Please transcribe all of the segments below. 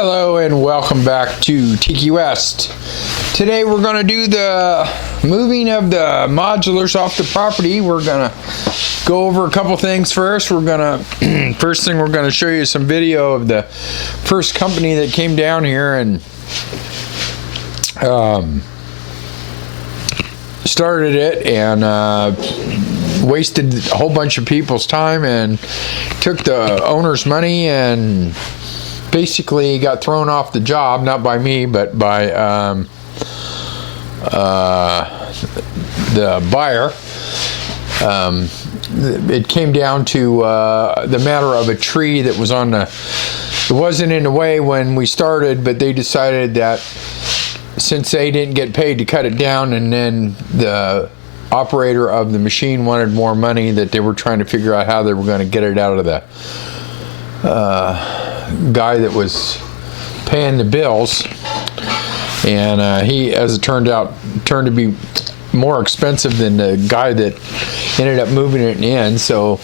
Hello and welcome back to Tiki West. Today we're going to do the moving of the modulars off the property. We're going to go over a couple things first. We're going to first thing we're going to show you some video of the first company that came down here and started it and wasted a whole bunch of people's time and took the owner's money and basically got thrown off the job, not by me, but by the buyer. It came down to the matter of a tree that was on the, it wasn't in the way when we started, but they decided that since they didn't get paid to cut it down, and then the operator of the machine wanted more money, that they were trying to figure out how they were going to get it out of the guy that was paying the bills, and he, as it turned out, turned to be more expensive than the guy that ended up moving it in. So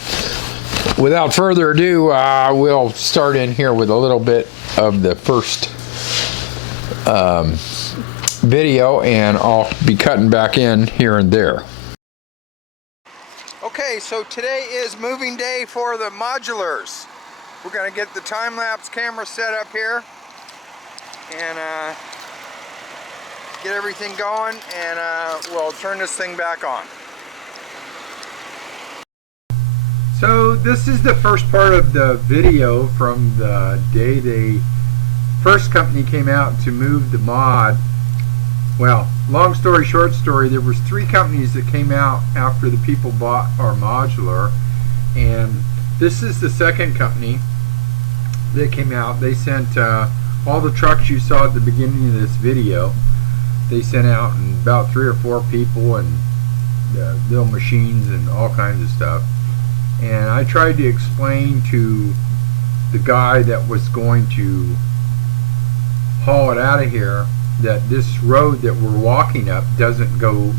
without further ado, we'll start in here with a little bit of the first video, and I'll be cutting back in here and there. Okay, so today is moving day for the modulars. We're going to get the time-lapse camera set up here and get everything going, and we'll turn this thing back on. So this is the first part of the video from the day the first company came out to move the mod. Well, long story, short story, there was 3 companies that came out after the people bought our modular, and this is the second company that came out. They sent all the trucks you saw at the beginning of this video. They sent out and about 3 or 4 people and little machines and all kinds of stuff. And I tried to explain to the guy that was going to haul it out of here that this road that we're walking up doesn't go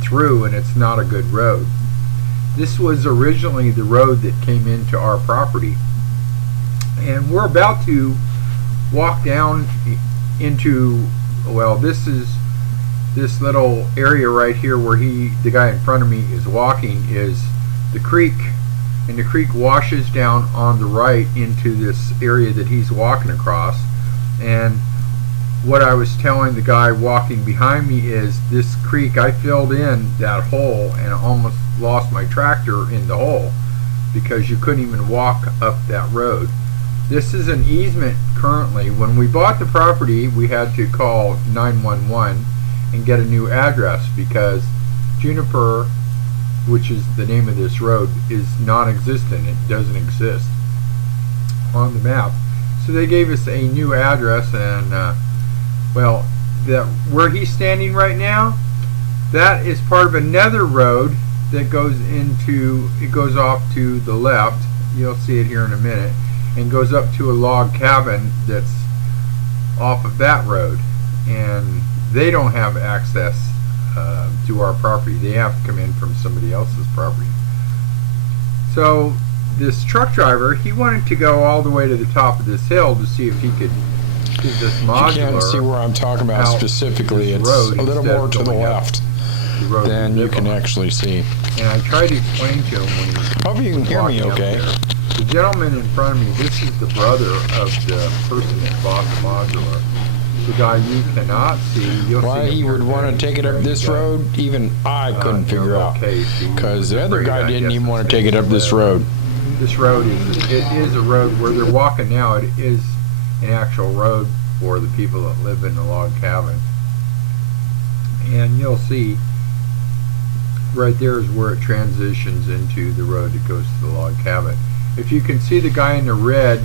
through, and it's not a good road. This was originally the road that came into our property, and we're about to walk down into, well, this is this little area right here where the guy in front of me is walking, is the creek, and the creek washes down on the right into this area that he's walking across. And what I was telling the guy walking behind me is this creek, I filled in that hole and almost lost my tractor in the hole because you couldn't even walk up that road. This is an easement currently. When we bought the property, we had to call 911 and get a new address because Juniper, which is the name of this road, is non-existent. It doesn't exist on the map. So they gave us a new address, and well, where he's standing right now, that is part of another road that goes into, it goes off to the left. You'll see it here in a minute, and goes up to a log cabin that's off of that road, and they don't have access to our property. They have to come in from somebody else's property. So this truck driver, he wanted to go all the way to the top of this hill to see if he could do this modular. You can't see where I'm talking about specifically. It's a little more to the left than you can actually see. And I tried to explain to him when he was hope you can hear me okay. The gentleman in front of me, this is the brother of the person that bought the modular. The guy you cannot see. Why he would want to take it up this road, even I couldn't figure out, because the other guy didn't even want to take it up this road. This road is a road where they're walking now. It is an actual road for the people that live in the log cabin. And you'll see right there is where it transitions into the road that goes to the log cabin. If you can see the guy in the red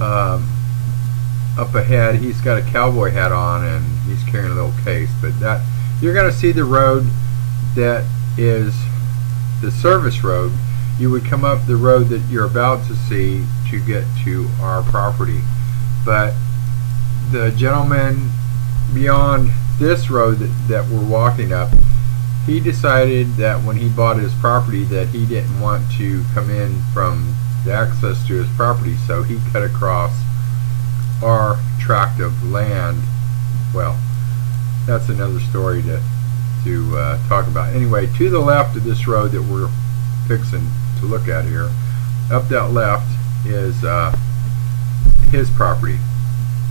up ahead, he's got a cowboy hat on and he's carrying a little case. But that, you're going to see the road that is the service road. You would come up the road that you're about to see to get to our property. But the gentleman beyond this road that we're walking up, he decided that when he bought his property that he didn't want to come in from the access to his property, so he cut across our tract of land, well, that's another story to talk about. Anyway, to the left of this road that we're fixing to look at here, up that left is his property.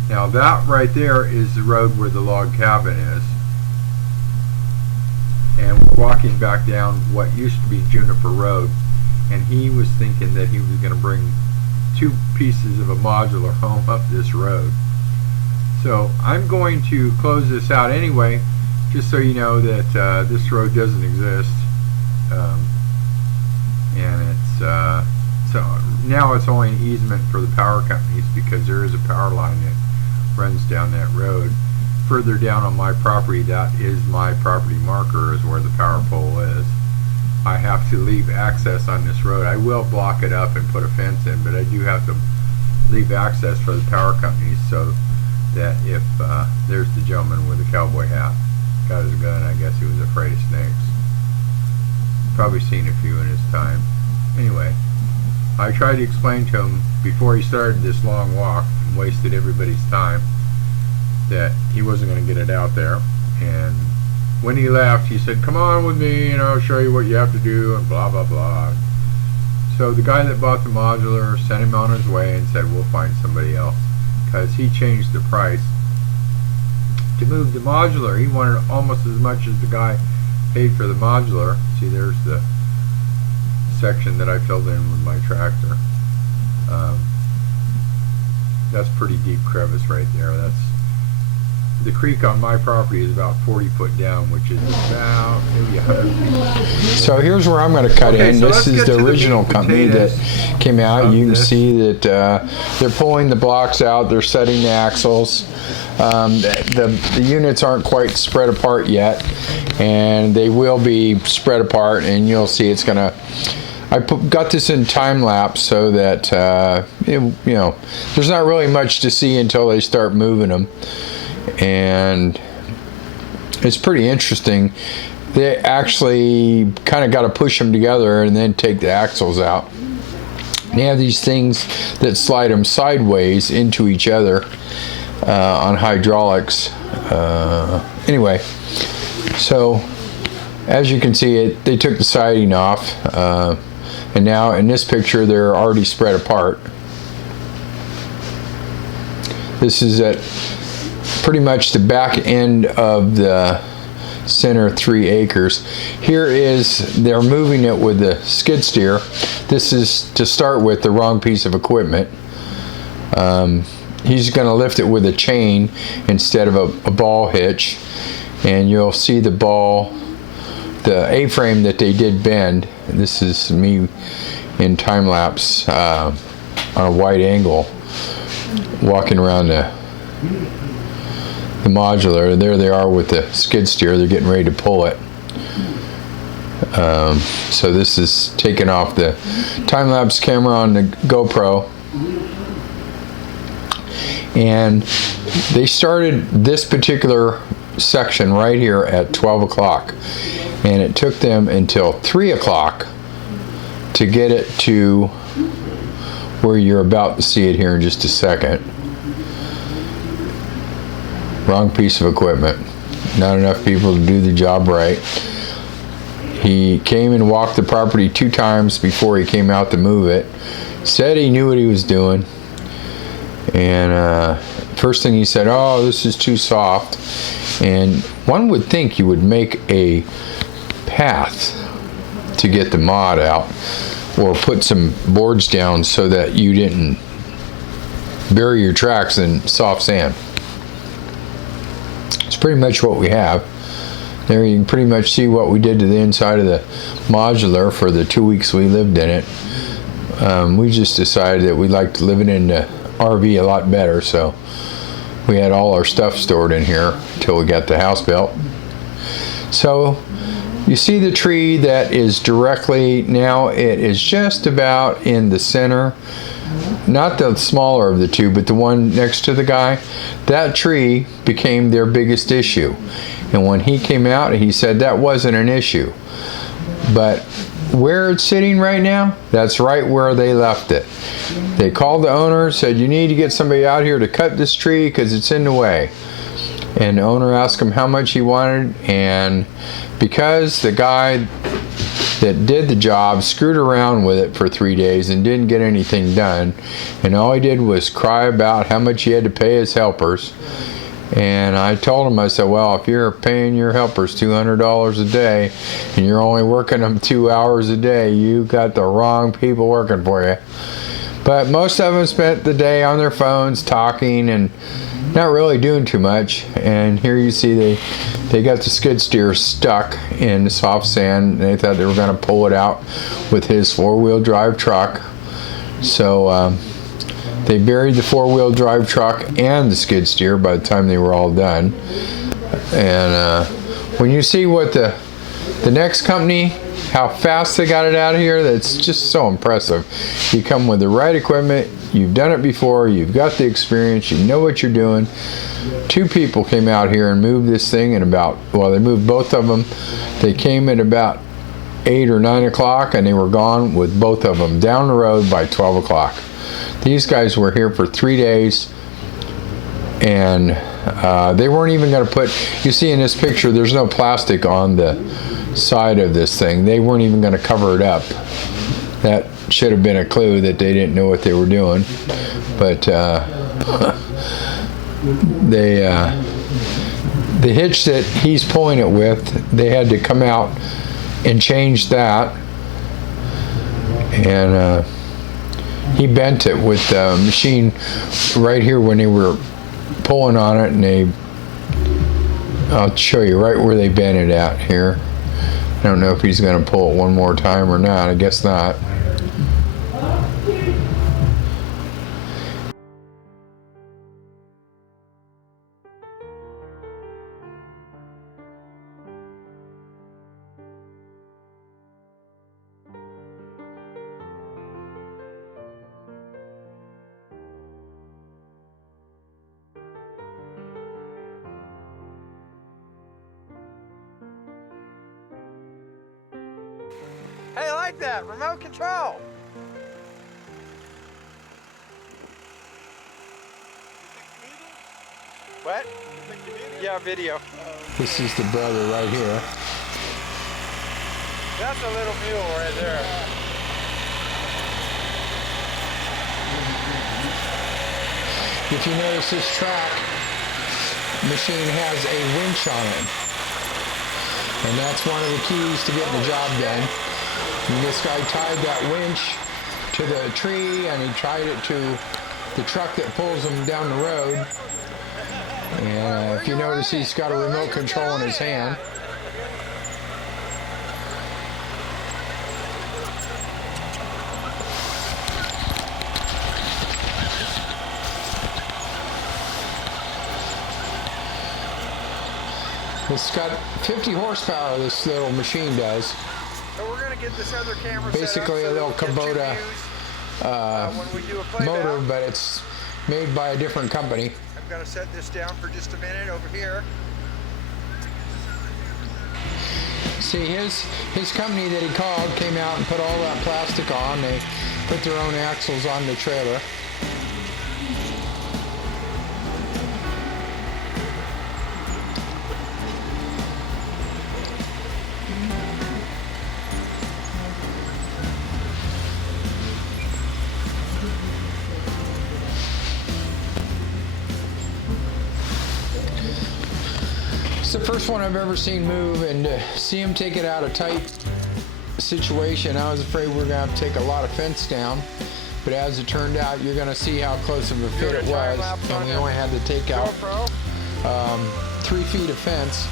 Now that right there is the road where the log cabin is, and we're walking back down what used to be Juniper Road, and he was thinking that he was going to bring 2 pieces of a modular home up this road. So I'm going to close this out anyway, just so you know that this road doesn't exist, and it's so now it's only an easement for the power companies, because there is a power line that runs down that road. Further down on my property, that is my property marker, is where the power pole is. I have to leave access on this road. I will block it up and put a fence in, but I do have to leave access for the power companies, so that if there's the gentleman with the cowboy hat, got his gun, I guess he was afraid of snakes. Probably seen a few in his time. Anyway, I tried to explain to him before he started this long walk and wasted everybody's time that he wasn't going to get it out there. And when he left, he said, "Come on with me and I'll show you what you have to do," and blah blah blah. So the guy that bought the modular sent him on his way and said, "We'll find somebody else," because he changed the price to move the modular. He wanted almost as much as the guy paid for the modular. See, there's the section that I filled in with my tractor. That's pretty deep crevice right there. That's the creek on my property is about 40 foot down, which is about maybe 100 feet. So here's where I'm going to cut in. So this is the original company that came out. You can see that they're pulling the blocks out. They're setting the axles. The units aren't quite spread apart yet, and they will be spread apart, and you'll see it's going to... got this in time lapse so that you know, there's not really much to see until they start moving them, and it's pretty interesting. They actually kind of got to push them together and then take the axles out. They have these things that slide them sideways into each other on hydraulics. Anyway, so as you can see, they took the siding off. And now in this picture, they're already spread apart. This is at pretty much the back end of the center 3 acres. Here is, they're moving it with the skid steer. This is, to start with, the wrong piece of equipment. He's going to lift it with a chain instead of a ball hitch. And you'll see the ball, the A-frame that they did bend. This is me in time lapse on a wide angle walking around the modular. There they are with the skid steer. They're getting ready to pull it. So this is taking off the time lapse camera on the GoPro, and they started this particular section right here at 12 o'clock, and it took them until 3 o'clock to get it to where you're about to see it here in just a second. Wrong piece of equipment. Not enough people to do the job right. He came and walked the property 2 times before he came out to move it. Said he knew what he was doing. And first thing he said, "Oh, this is too soft." And one would think you would make a path to get the mod out, or put some boards down so that you didn't bury your tracks in soft sand. It's pretty much what we have. There you can pretty much see what we did to the inside of the modular for the 2 weeks we lived in it. We just decided that we liked living in the RV a lot better, so we had all our stuff stored in here until we got the house built. So you see the tree that is directly, now it is just about in the center, not the smaller of the two, but the one next to the guy. That tree became their biggest issue. And when he came out, he said that wasn't an issue. But where it's sitting right now, that's right where they left it. They called the owner, said, you need to get somebody out here to cut this tree because it's in the way. And the owner asked him how much he wanted, and because the guy that did the job screwed around with it for 3 days and didn't get anything done, and all he did was cry about how much he had to pay his helpers. And I told him, I said, well, if you're paying your helpers $200 a day and you're only working them 2 hours a day, you got the wrong people working for you. But most of them spent the day on their phones talking and not really doing too much. And here you see they got the skid steer stuck in the soft sand. They thought they were going to pull it out with his four-wheel drive truck. So they buried the four-wheel drive truck and the skid steer by the time they were all done. And when you see what the next company, how fast they got it out of here, that's just so impressive. You come with the right equipment, you've done it before, you've got the experience, you know what you're doing. 2 people came out here and moved this thing in about, well, they moved both of them. They came at about 8 or 9 o'clock and they were gone with both of them down the road by 12 o'clock. These guys were here for 3 days, and they weren't even going to put, you see in this picture, there's no plastic on the side of this thing. They weren't even going to cover it up. That should have been a clue that they didn't know what they were doing. But the hitch that he's pulling it with, they had to come out and change that. And he bent it with the machine right here when they were pulling on it, and I'll show you right where they bent it at here. I don't know if he's going to pull it one more time or not. I guess not. Hey, I like that. Remote control. What? Yeah, video. This is the brother right here. That's a little mule right there. If you notice, this track machine has a winch on it. And that's one of the keys to getting the job done. And this guy tied that winch to the tree, and he tied it to the truck that pulls him down the road. And if you notice, he's got a remote control in his hand. It's got 50 horsepower, this little machine does. So we're going to get this other camera basically set up a little Kubota motor, but it's made by a different company. I'm going to set this down for just a minute over here. See, his company that he called came out and put all that plastic on. They put their own axles on the trailer. It's the first one I've ever seen move, and to see him take it out of tight situation, I was afraid we were going to have to take a lot of fence down. But as it turned out, you're going to see how close of a fit it was, and we only had to take out 3 feet of fence.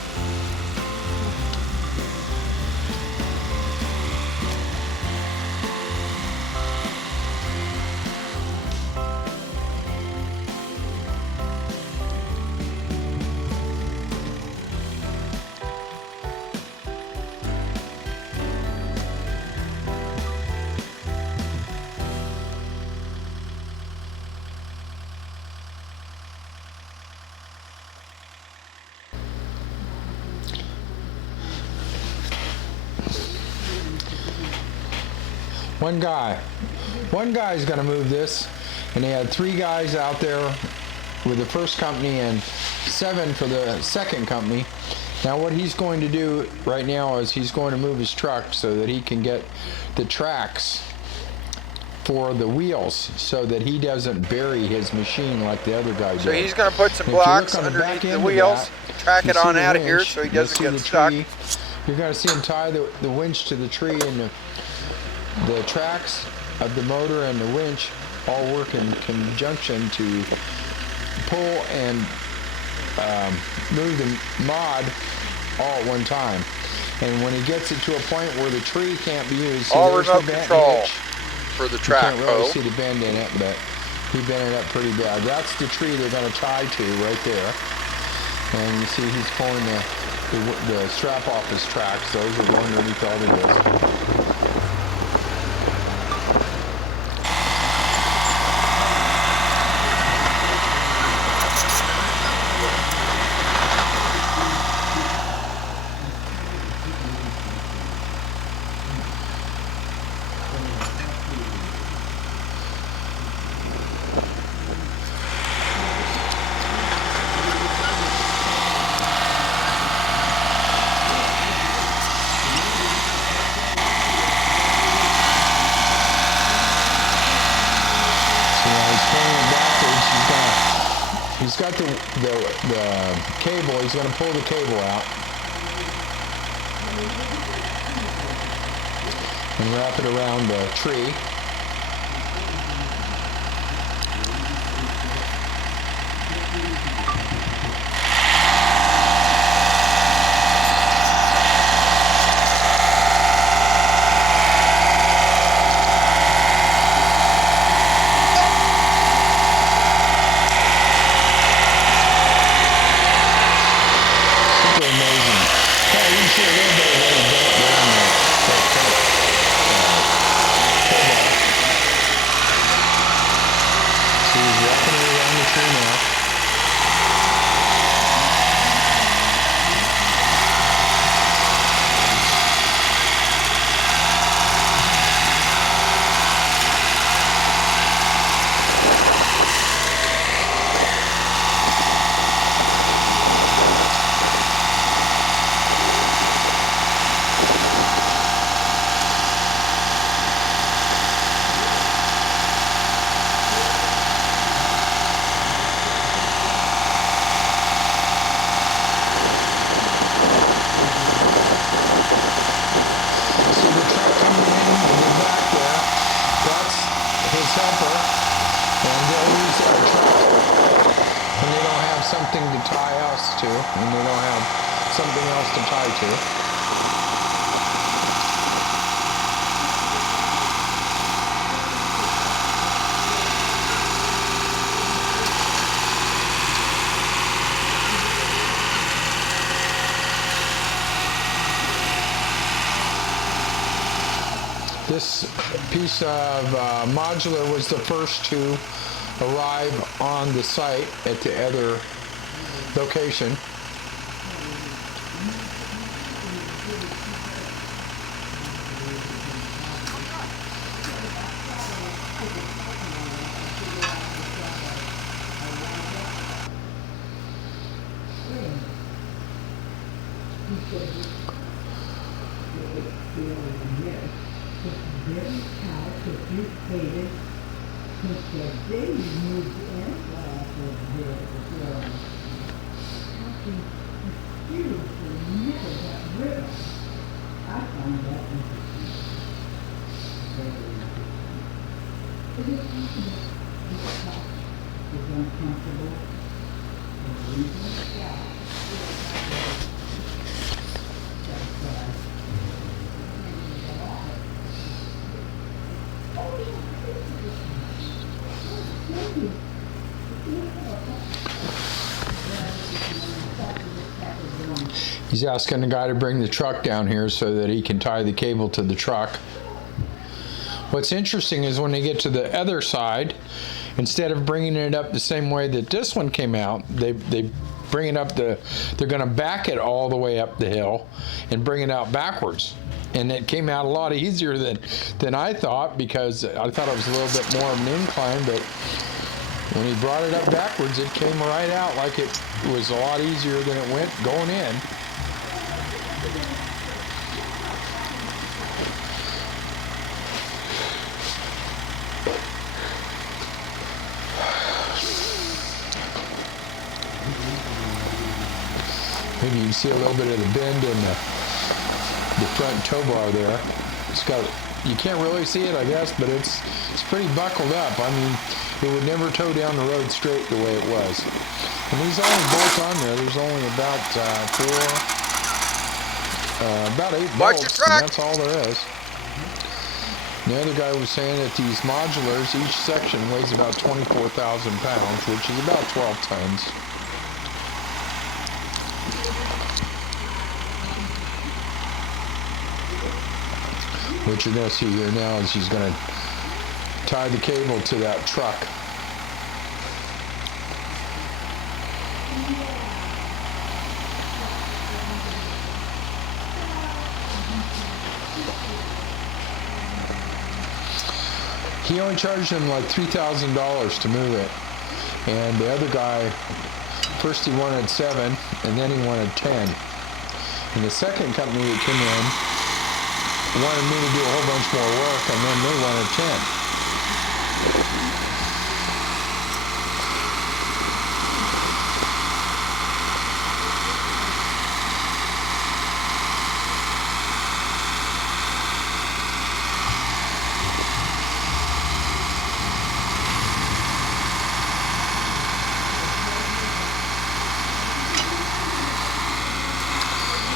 One guy's going to move this, and they had 3 guys out there with the first company and 7 for the second company. Now what he's going to do right now is he's going to move his truck so that he can get the tracks for the wheels so that he doesn't bury his machine like the other guy did. So he's going to put some blocks underneath the wheels, track it on out of here so he doesn't get stuck. You're going to see him tie the winch to the tree, and the tracks of the motor and the winch all work in conjunction to pull and move the mod all at one time. And when he gets it to a point where the tree can't be used, all remote control for the track. You can't really see the bend in it, but he bent it up pretty bad. That's the tree they're going to tie to right there. And you see he's pulling the strap off his tracks. Those are underneath all the wheels. He's got the cable. He's going to pull the cable out and wrap it around the tree. And they don't have something else to tie to. This piece of modular was the first to arrive on the site at the other location. He's asking the guy to bring the truck down here so that he can tie the cable to the truck. What's interesting is when they get to the other side, instead of bringing it up the same way that this one came out, they bring it up they're going to back it all the way up the hill and bring it out backwards. And it came out a lot easier than I thought, because I thought it was a little bit more of an incline, but when he brought it up backwards, it came right out like it was a lot easier than it went going in. Maybe you can see a little bit of the bend in the front tow bar there. It's got, you can't really see it, I guess, but it's pretty buckled up. I mean, it would never tow down the road straight the way it was. And these only bolts on there. There's only about about 8 bolts, and that's all there is. The other guy was saying that these modulars, each section weighs about 24,000 pounds, which is about 12 tons. What you're going to see here now is he's going to tie the cable to that truck. He only charged him like $3,000 to move it, and the other guy, first he wanted 7 and then he wanted 10, and the second company that came in wanted me to do a whole bunch more work, and then they wanted 10.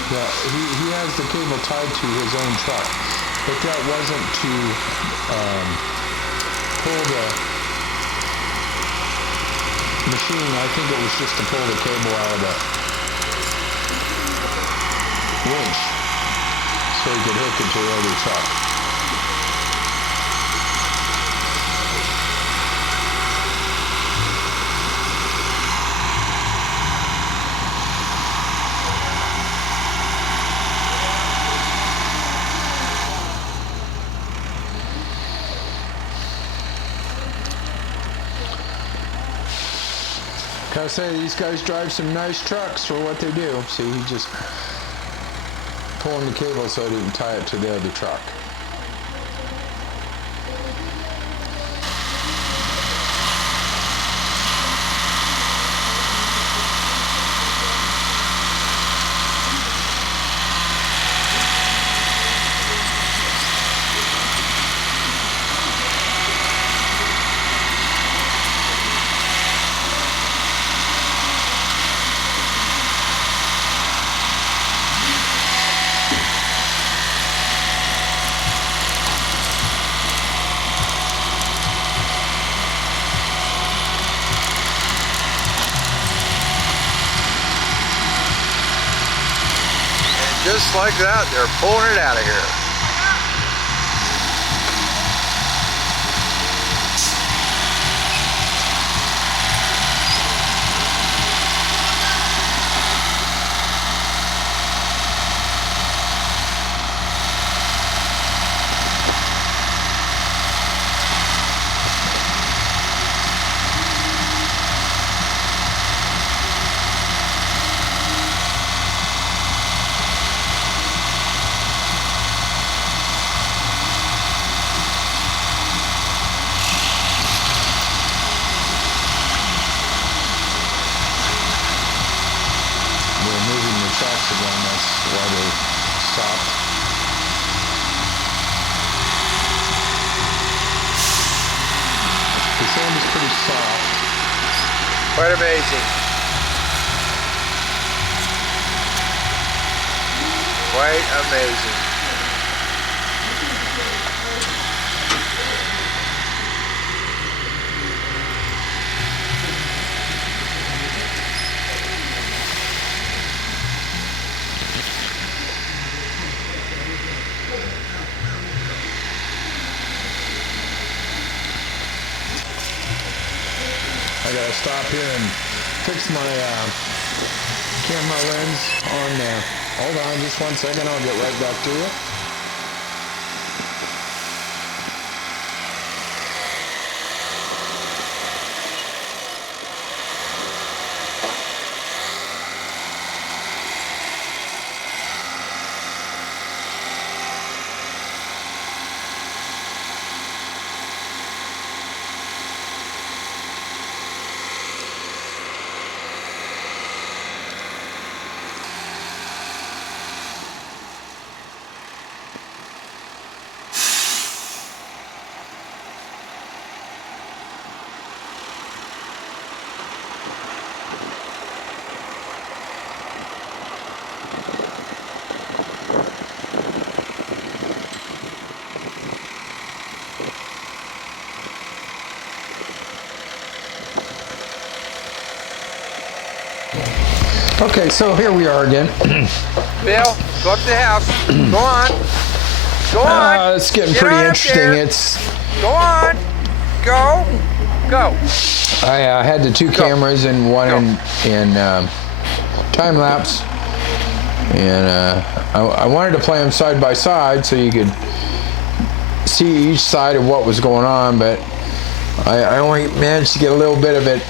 Yeah, he has the cable tied to his own truck, but that wasn't to pull the machine. I think it was just to pull the cable out of the winch so he could hook it to the other truck. Gotta say, these guys drive some nice trucks for what they do. See, he just pulling the cable so he can tie it to the other truck. Just like that, they're pulling it out of here. Again, that's why they stopped. The sand is pretty soft. Quite amazing. Quite amazing. I gotta stop here and fix my camera lens on there. Hold on just one second, I'll get right back to you. Okay, so here we are again. Bill, go up to the house. Go on. Go on. It's getting Get pretty on up interesting. there. Go on. Go. Go. I had the two cameras and one in time lapse, and I wanted to play them side by side so you could see each side of what was going on, but I only managed to get a little bit of it.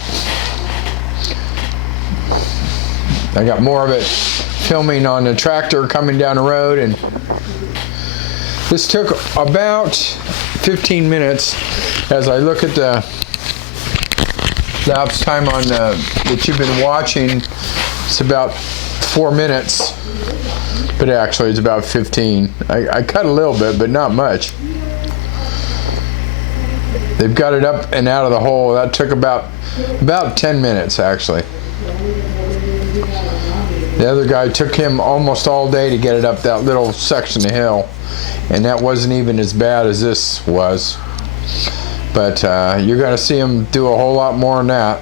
I got more of it filming on the tractor coming down the road, and this took about 15 minutes. As I look at the lapse time on that you've been watching, it's about 4 minutes, but actually it's about 15. I cut a little bit, but not much. They've got it up and out of the hole. That took about 10 minutes actually. The other guy took him almost all day to get it up that little section of hill, and that wasn't even as bad as this was. But you're going to see him do a whole lot more than that.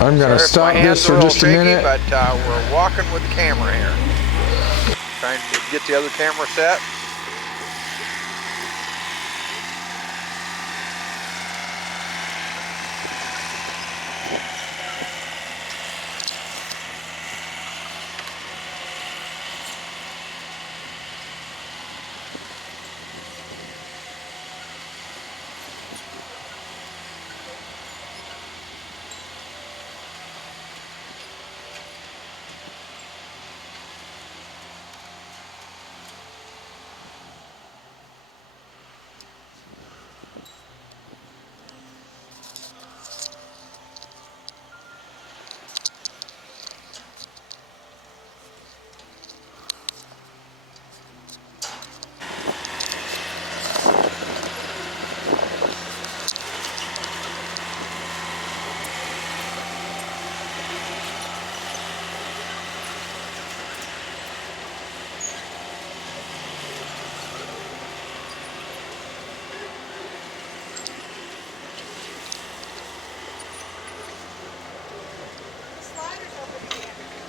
I'm going to stop this for just a minute. But we're walking with the camera here. Trying to get the other camera set.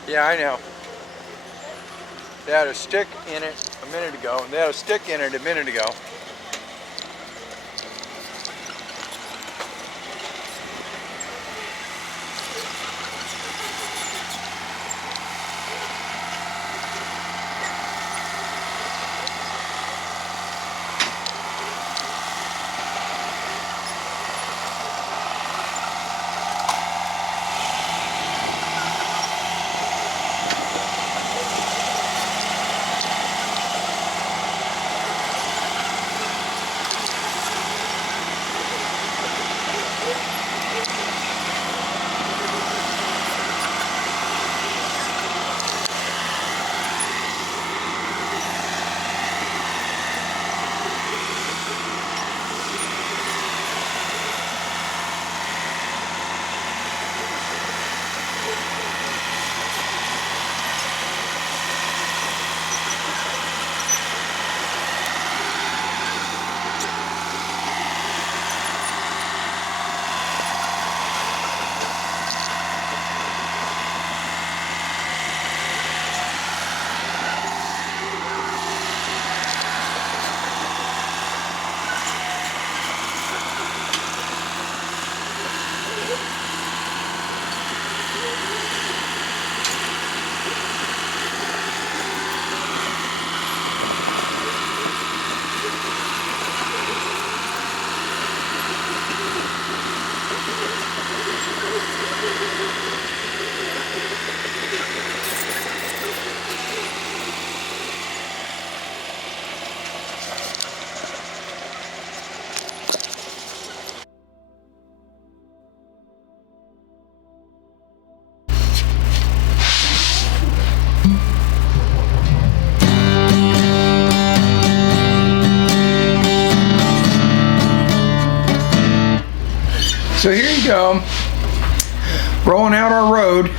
Yeah, I know. They had a stick in it a minute ago, and they had a stick in it a minute ago. So here you go, rolling out our road.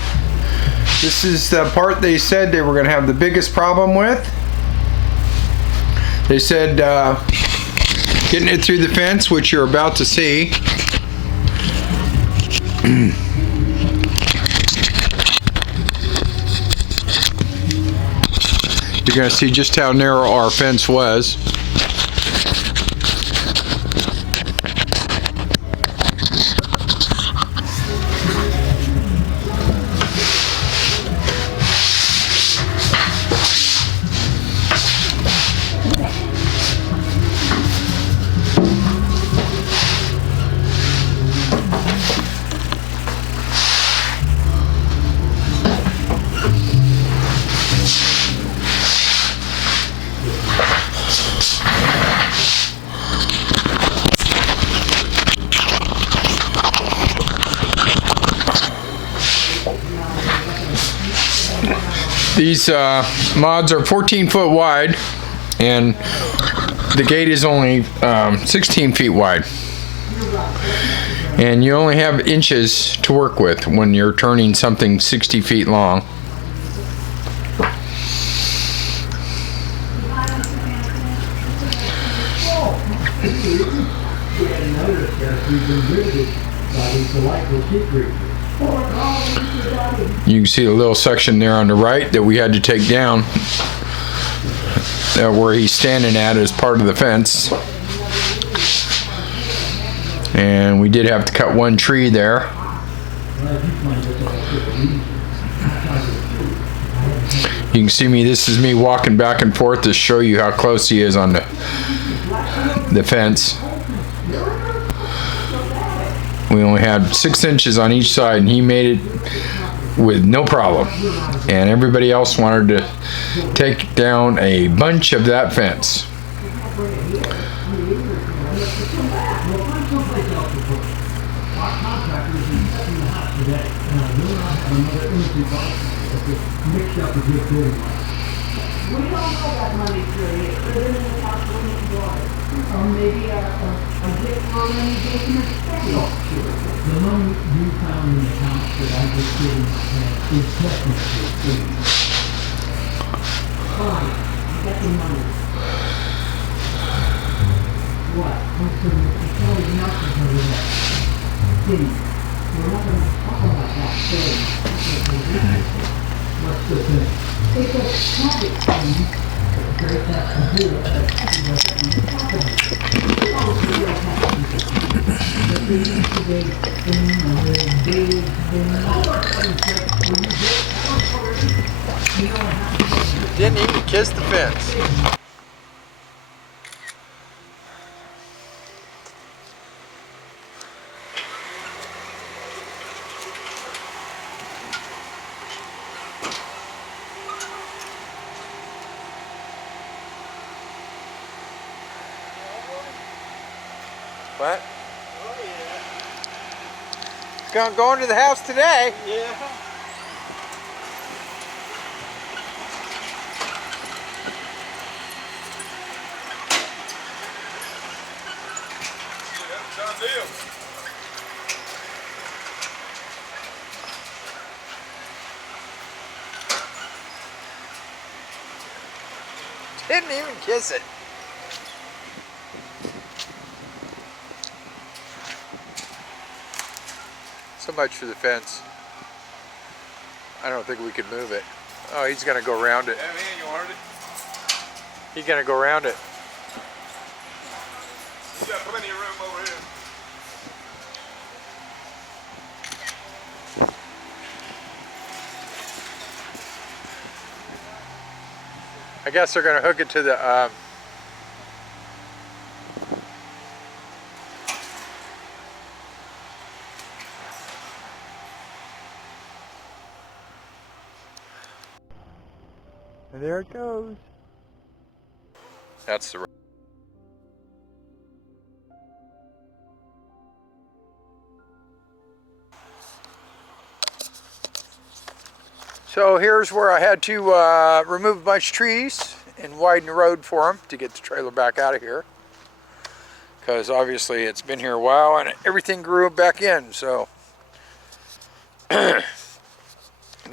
This is the part they said they were going to have the biggest problem with. They said getting it through the fence, which you're about to see. You're going to see just how narrow our fence was. These mods are 14 foot wide, and the gate is only 16 feet wide. And you only have inches to work with when you're turning something 60 feet long. You can see a little section there on the right that we had to take down, where he's standing at as part of the fence. And we did have to cut one tree there. You can see me, this is me walking back and forth to show you how close he is on the fence. We only had 6 inches on each side, and he made it with no problem. And everybody else wanted to take down a bunch of that fence. The money you found in the accounts that I just did is technically free. Fine, I got the money. What? It's always nothing over there. See, we're not going to talk about that thing. What's the thing? It's a topic thing. Great that computer. Didn't even kiss the fence. What? Oh, yeah. Going to the house today. Yeah. Done deal. Didn't even kiss it. So much for the fence. I don't think we could move it. Oh, he's gonna go around it. Yeah, man, you wanted it? He's gonna go around it. You got plenty of room over here. I guess they're gonna hook it to the and there it goes. That's the So here's where I had to remove a bunch of trees and widen the road for them to get the trailer back out of here. Because obviously it's been here a while and everything grew back in. So then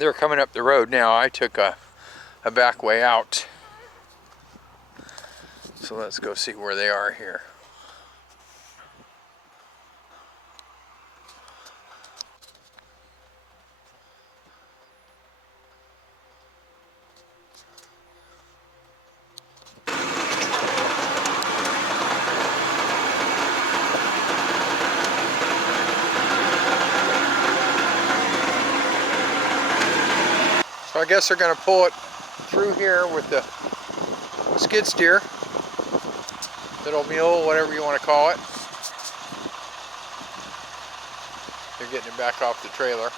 they're coming up the road now. I took a back way out. So let's go see where they are here. So I guess they're going to pull it through here with the skid steer, little mule, whatever you want to call it. They're getting it back off the trailer.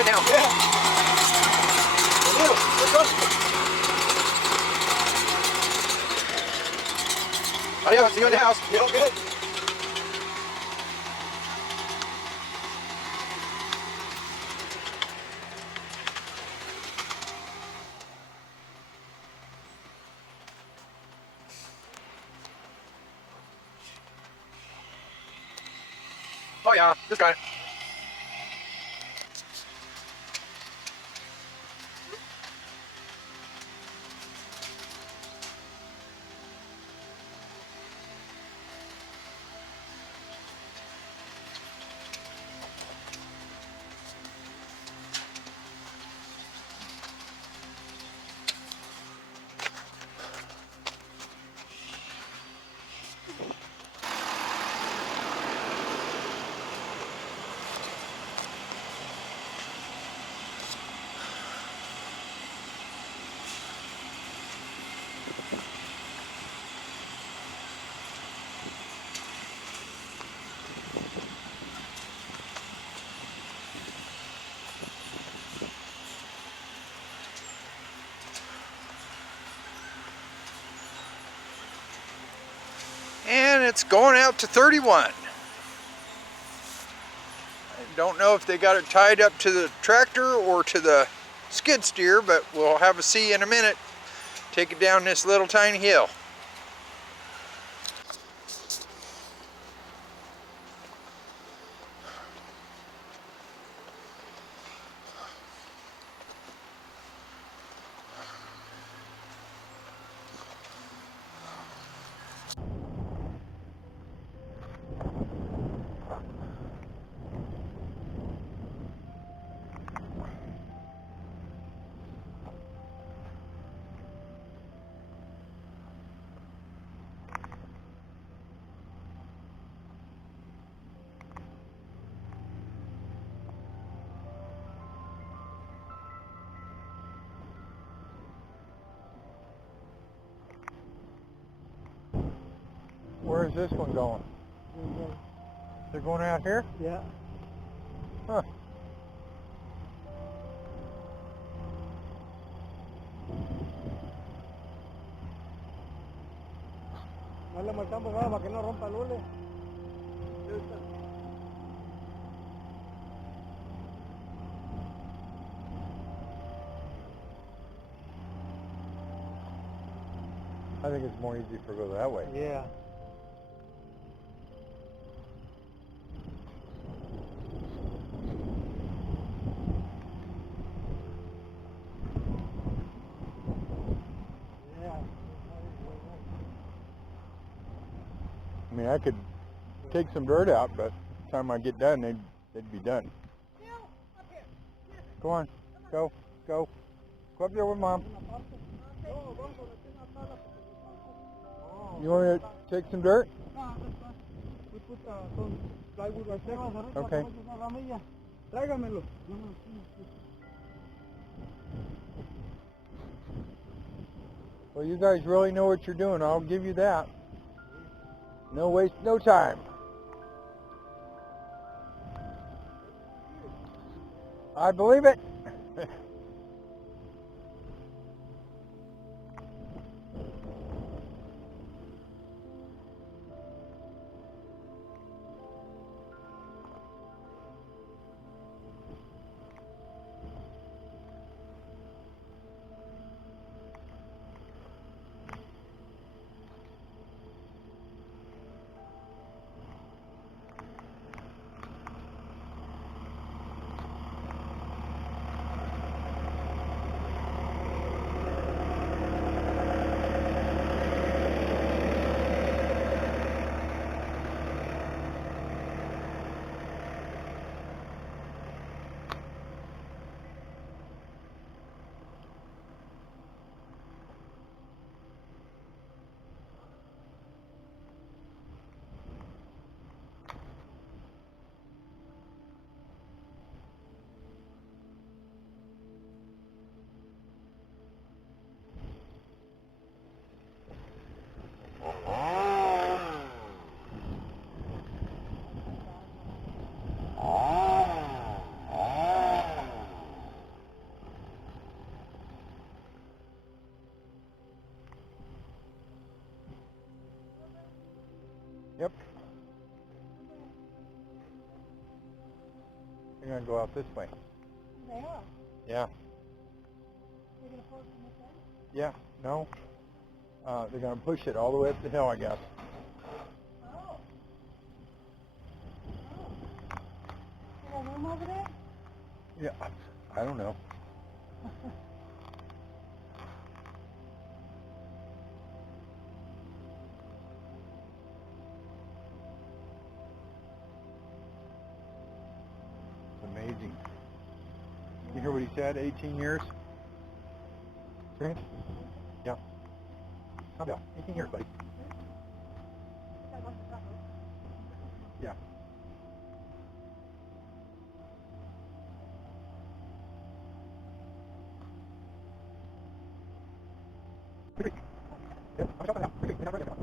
right now. Yeah. Adios, see you in the house. Yeah, good. Oh yeah, just got it. And it's going out to 31. I don't know if they got it tied up to the tractor or to the skid steer, but we'll have a see in a minute. Take it down this little tiny hill. Where's this one going? They're going out here? Yeah. Huh. No le marcamos nada para que no rompa el hule. I think it's more easy to go that way. Yeah. I mean, I could take some dirt out, but by the time I get done, they'd be done. Go on, go. Go up there with Mom. You want me to take some dirt? We put some plywood right there. Okay. Tráigamelo. Well, you guys really know what you're doing. I'll give you that. No waste, no time. I believe it. They're going to go out this way. They are. Yeah. They're going to pull it from this end? Yeah. No. They're going to push it all the way up the hill, I guess. Oh. Is there room over there? Yeah. I don't know. It's amazing. You hear what he said? 18 years? Experience? Yeah. Calm down. 18 years, buddy. Yeah. Quick. Yeah, I'm stopping now. Quick, you're not ready now.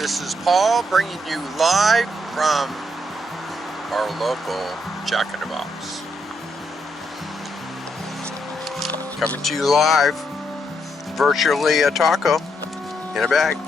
This is Paul bringing you live from our local Jack in the Box. Coming to you live, virtually a taco in a bag.